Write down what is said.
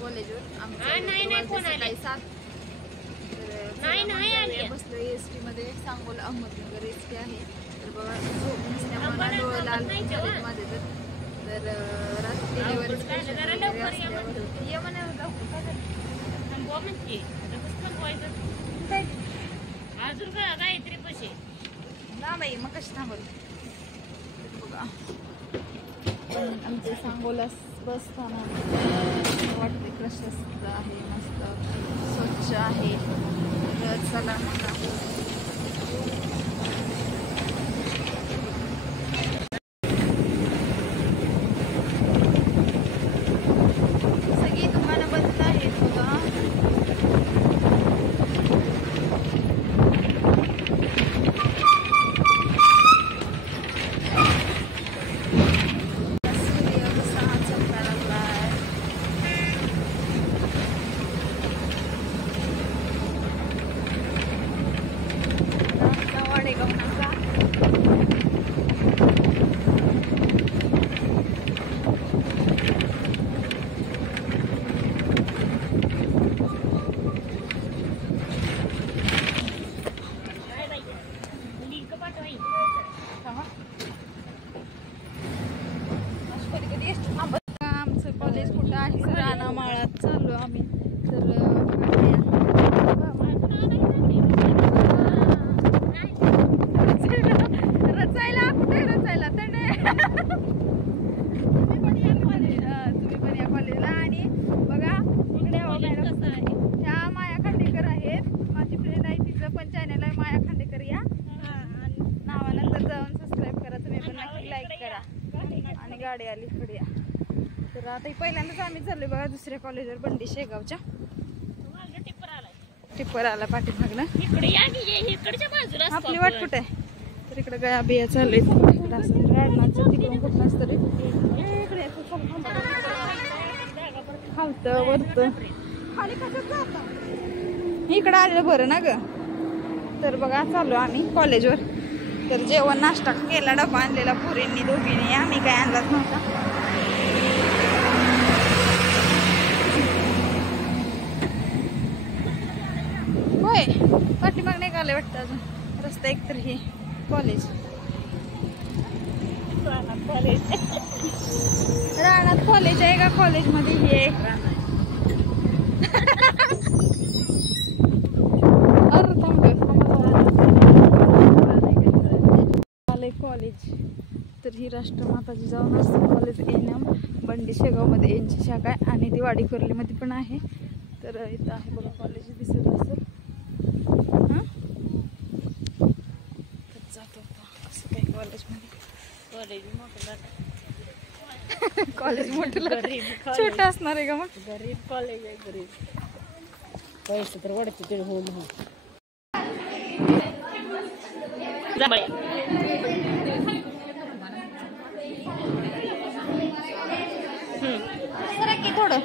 कॉलेजवर आमचं नाही 7 बसलो एसटी मध्ये सांगोला अहमदनगर एसटी आहे. तर बघा झोप डोळे लाल झालेत माझे तर रात्री ये म्हणा अजून गायत्री पैसे ना बाई मग कशी थांबल. बघा आमचे सांगोला बस स्थानक वाटते प्रशस्त आहे, मस्त स्वच्छ आहे. तर चला सगळी दुकानं बंद आहेत. बघा आमचं कॉलेज कुठं आहे रानामाळात चाललो आम्ही. तर रचायला कुठे रचायला तर तुम्ही पण या कॉलेजला. आणि बघा इकडे ह्या माया खांडेकर आहेत, माझी फ्रेंड आहे, तिचं पण चॅनल आहे माया खांडेकर. या नावानंतर जाऊन सबस्क्राईब करा, तुम्ही पण नक्की लाईक करा. आणि गाडी आली इकडे या. तर आता पहिल्यांदाच आम्ही चाललोय बघा दुसऱ्या कॉलेजवर बंडी शेगावच्या. टिप्पर आला पाठीमागनं. आपली वाट कुठे आहे तर इकडे गया बिया चालू आहे. इकडे असं राडणाचं तिकडून कुठं असतं रे इकडे खालतं वरतं खाली कसं जातं इकडं आलेलं बरं ना ग. तर बघा चाललो आम्ही कॉलेजवर. तर जेवण नाश्ता केला, डबा आणलेला पुरींनी दोघींनी, आम्ही काय आणलाच नव्हता. होय पाठीमाग नाही आले वाटतं अजून रस्ता एकतर हे कॉलेज रानात कॉलेज आहे का कॉलेजमध्ये हे कॉलेज. तर ही राष्ट्रमाताजी जाऊन असते कॉलेज एनएम बंडी शेगावमध्ये यांची शाखा आहे आणि ती वाडीकुर्लीमध्ये पण आहे. तर इथं आहे बघा कॉलेज दिसत असेल. हां जातो कसं काय कॉलेजमध्ये कॉलेज मोठं छोटं असणार आहे का मग. गरीब कॉलेज आहे, गरीब पैसे तर वाढते ते होऊन थोडं